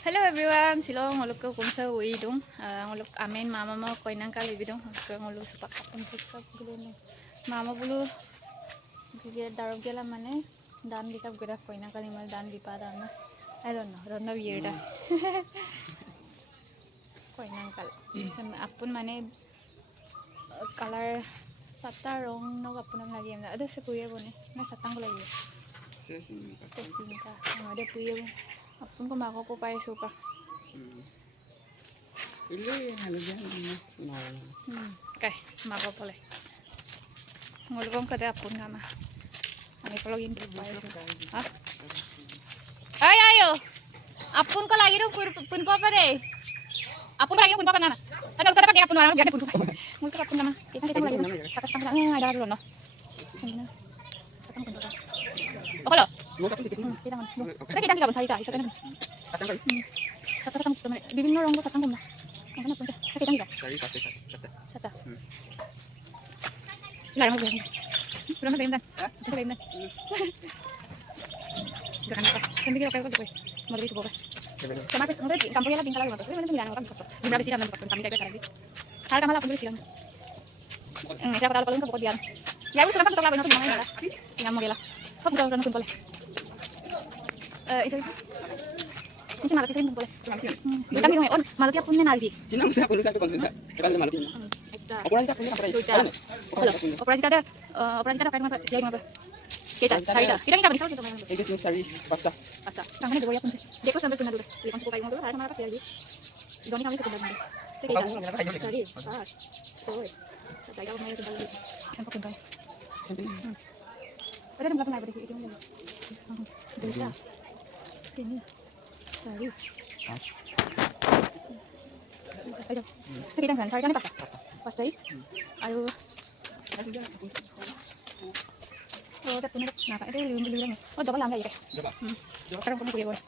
Hello everyone, silong ngolok ko kung sa uwi dong. Ngolok amin mama mo koy nang kali bidong. Ngolok sa pakapon sa gulo ni. Mama bulu gige darog gela mane dan dikap gura koy nang kali mal dan dipada na. I don't know weird. Koy nang kal. Sam apun mane color sata rong no apun am lagi amda. Ada se puye bone. Na satang ko lagi. Sesinka. Ada puye. Apun ko mako ko pa suka. Ini halagyan no. Okay, mako pole. Ngulgom ka de apun nga ma. Ani pala yung pa ha? Ay ayo. Apun ko lagi dong pun pa de. Apun lagi pun pa na. Ano ka pa kaya apun wala biya pun pa. Mul ka apun na. Kita mo lagi. Pakas pang lang ada dulu no. Sino? Patang pun pa. Okolo. Kita mo. Kita nggak bisa isa kan. Satang ko mali. Bibin no rong ko satang ko na. Ano punta? Kita nggak. Sorry pasti Sata. Larang mo biya. Pura na dan. Kita lain dan. Gakan pa. Sambil kita kayo ko. Mali ko ba. Sama ko ngomong kampo yala tingkala mo. Pero ano nilang orang ko. Di berapa sih naman ko kami kayo karagi. Hal kamala pun silang. Siapa tahu kalau ko diyan. Ya wis kenapa kita laban ko mga. Tingnan mo gila. Kok bukan orang boleh. Itu. Ini malah kita boleh. Kita gitu on, malah tiap punya nari. Tinang sa pulo sa to konsen sa. Kailan malah tin. Operasi ka punya apa? Operasi kada kayak apa? Siya apa? Kita sarita. Kita bisa gitu main. Itu yung sari pasta. Tangan di bawah pun. Deko sampai kena dulu. Lihat ko kayo mo dulu, harus marah siya. Doni kami sudah dulu. Kita. Sari. Pas. Soy. Tayo may ito dulu. Sampai kembali. Ada yang belakang lagi itu. Bisa. Ini. Sari. Ayo. Kita kan sari kan pasta. Pasta ini. Ayo. Oh, tapi punya nah, itu liur-liurnya. Oh, coba langga ya, Teh. Coba. Sekarang punya gue.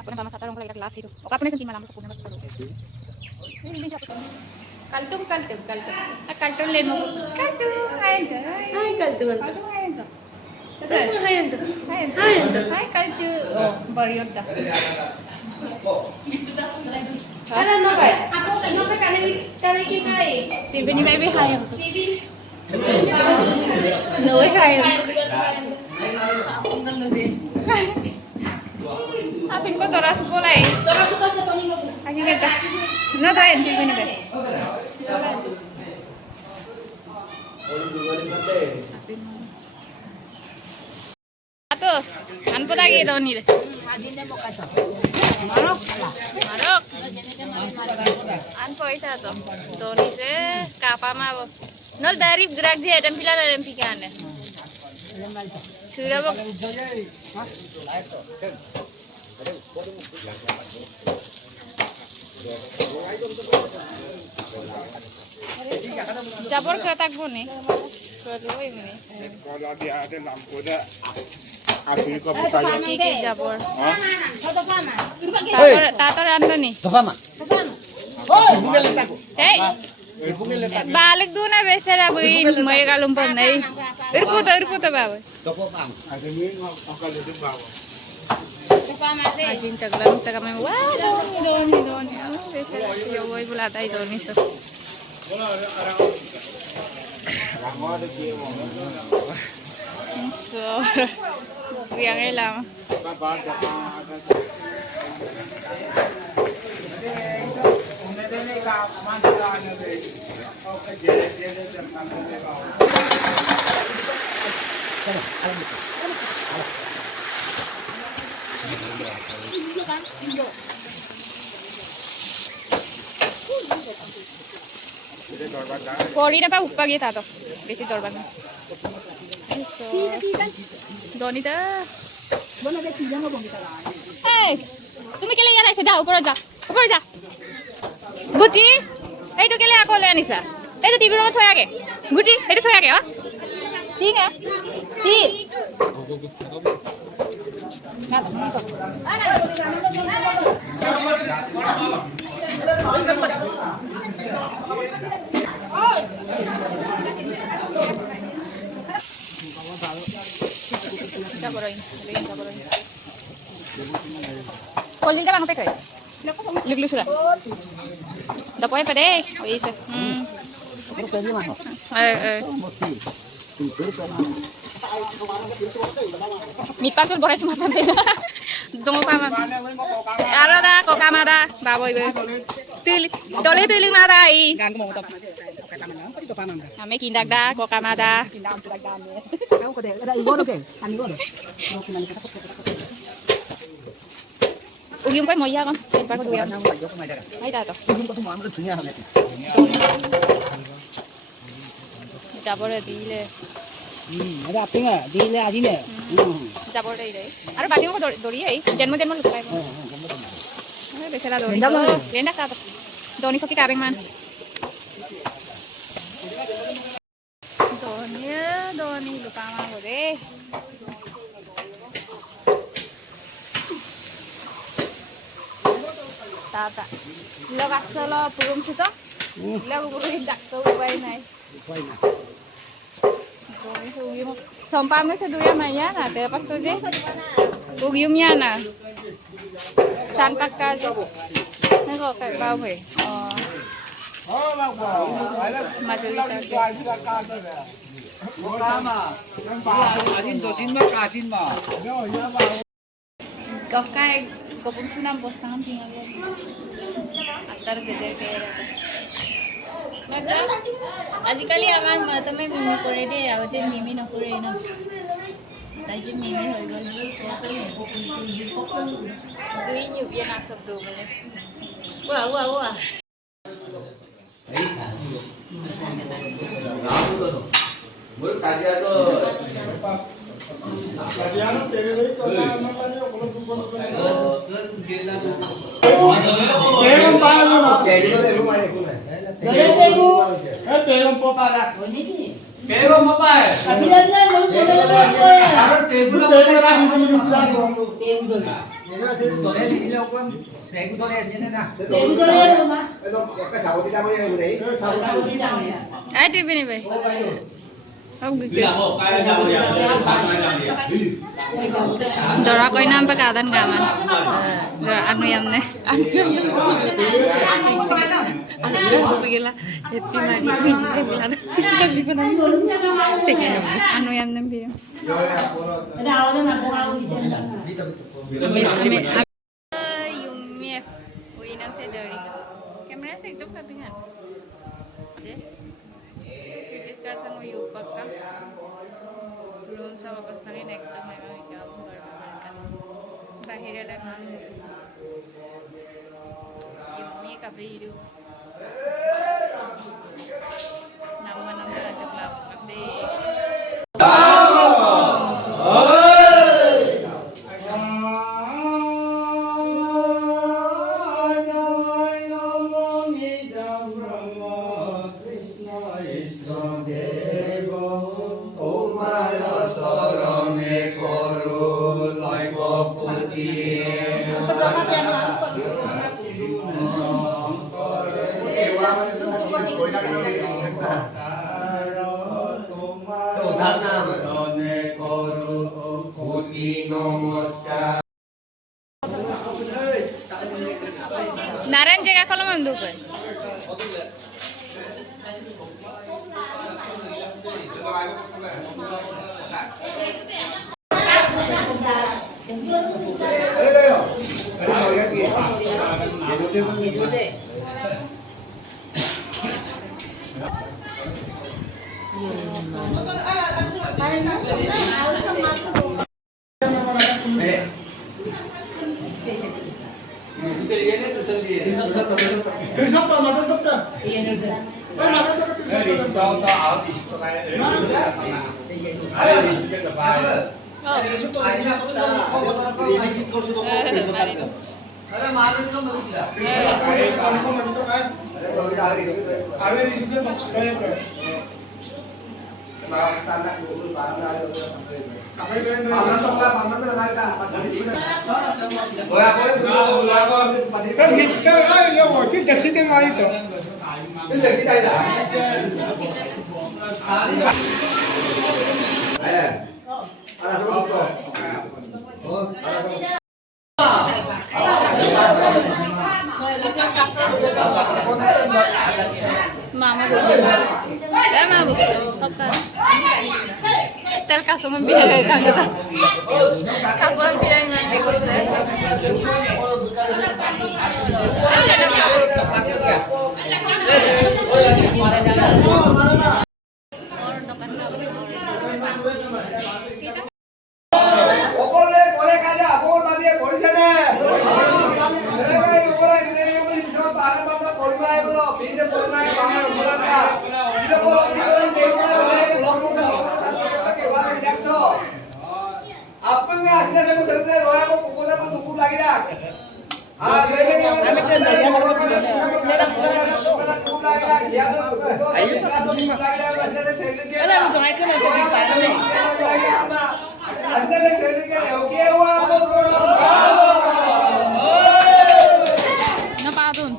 Aku nang sama orang lagi kelas itu. Oh, kapan sih malam punya baru. Ini siapa tuh? Kaltum. Kaltum lemo. Kaltum. Hai kaltum. Hai kalju. Oh, bariot dah. Ada apa? Aku kan kali kita ini maybe hai. No hai. Apin ko toras boleh. Toras ko sa tonin mo. Ayo kita. No doy, hindi na ba. Ato, ano pa lagi daw nila? Marok. An po isa to. Doni se kapama. Nol dari gerak dia dan pilar pikan. Sudah bok. Jabor ke takbo nih. Kedua ini. Kalau dia ada lampu dah. Api ko putayo. Kiki jabor. Hey. Tatar ando nih. Tama. Hey. Balik doon na besera buin may kalumpag na eh. Irputo bawal. Topo pam. Ada ni akal itu bawa. Ajin taglang taga may wah doni. Ano besera yo boy bulata ay doni so. So, yang elam. Kori na pa uppa gitu to. Besi torban. So, Doni dah. Hey, तुम्हें क्या ले जाना है? जाओ ऊपर जा. গুটি এইটো কেলে আকৌ লৈ আনিছা এইটো টিভিৰ ৰুমত থৈ আগে গুটি এইটো থৈ আগে ঠিক কি Kolilnya bang teh Luglu sudah. Dapoy pa deh. Bisa. Mitan sul boray sematan deh. Dongo pa man. Ara da koka mada baboy be. Tuling mada ai. Gan ko mo to. Pati to pa man. Ame kindak da koka mada. Kindak da me. Kau ko de. Ada iwo do ke. Ani iwo do. Ugium koy moya kon. Tempa ko duyan. Ay da to. Ugium ko mo am dunya hale. Jabore dile. Ada apa enggak? Dile adine. Jabore dile. Aru bati ko dori ai. Janmo lukai. Besara dori. Renda ka to. Doni soki kabeng man. Doni lupa ma ko de. Tata. Lo solo purum sito. Lo purum dak to bay nai. Sompamnya seduya maya na te pas tu je. Ugiumnya na. San pakka. Nako kay bao he. Kau kayak kau pun sunam bos tangan tinggal atar gede kayak আজিকালি আমার তুমি মিমি করে দে আগতে মিমি নকৰে না তাই যে মিমি হৈ গল দুই নিউবিয়া না শব্দ বলে ওয়া মোর কাজিয়া তো Kalian teori kalau makanya kalau bukan Teron paano na? Teron po para. Pero mapay. Kabilan na yung teron ko ya. Karon table Teron lang yung minutlago. Table na. Nila sila tole dinila ko. Sego tole yan na. Table na yan ma. ay tibi ni bay Dora koy nam pagkadan gaman. Dora ano yam ne? Sige, ano yam ne biyo? Yummy. Uy nam se dari. Kamera se ekdom kabingan. Discuss ang uyupak ka. Belum sa wapas na rin ekta may mamikaw barbakan. Bahira lang namin. Yummy kabiru. Naman ang dajak lapap de. Naran jaga kalau mandukun. Tirsap to, matutog ka. Ay, matutog ka tirsap to. अरे मारो तो मत दिया Saya soalnya mau begitu kan. अरे kalau kita hari itu Kami di situ banyak. barang tanah dulu barang ada sampai Kami doain Paman tuh enggak, paman tuh enggak ada. Boya boya Kan kita ayo itu jadi tengah itu. Itu dari sini aja. Ada semua tuh. Oh, ada semua. Mama bu. Mama bu. Tel kaso membiayai kita. Kaso membiayai Boleh kaja, boleh tadi boleh sana. Napadun.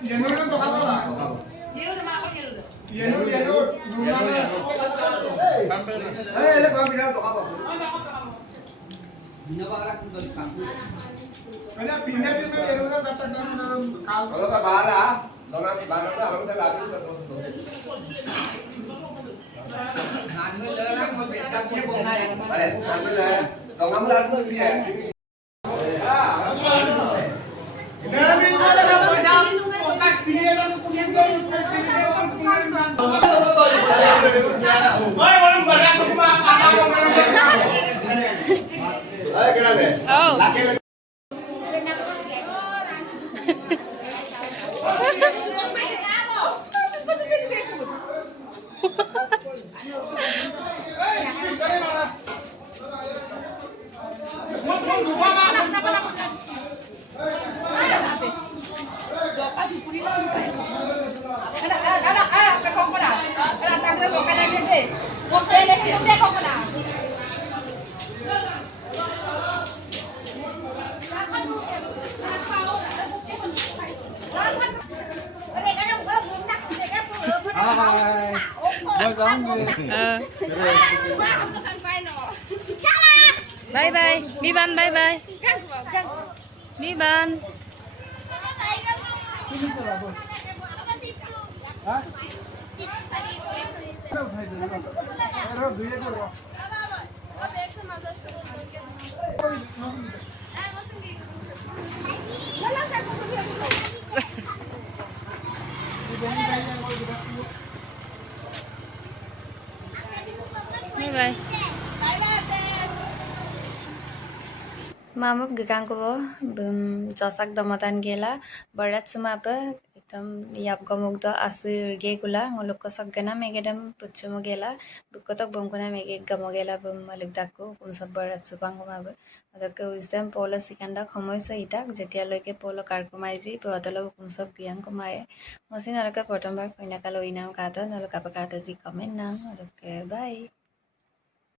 Yenurkan tuh apa lah? Yenur, nunana. Ada pindah yenurkan kacang dalam kal. Kalau tak bara, orang bara tu orang dah lalu tu. Nanti orang mau pindah punya bongai. Ada, nanti lah. Orang lalu dia. Kami ada apa sah? Otak pilih dan kemudian Woi, belum barang semua apa Ayo kena deh. Oh. Bye bye. Miban bye bye. Miban. Bye bye. Mama gegang ko jasak damatan gela barat suma apa एकदम याप गमुक the आसु गे गुला ngolok ko saggana megedam puchumo gela bukotok bongkona mege gamo gela bum malik dakko unsab barat supang mabe adake wisdom polo sikanda khomoiso itak jetialoike polo karkomaizi potolo unsab giang komae mosin araka prothombar koinakalo inam kata nalo kapakata ji comment nam adake bye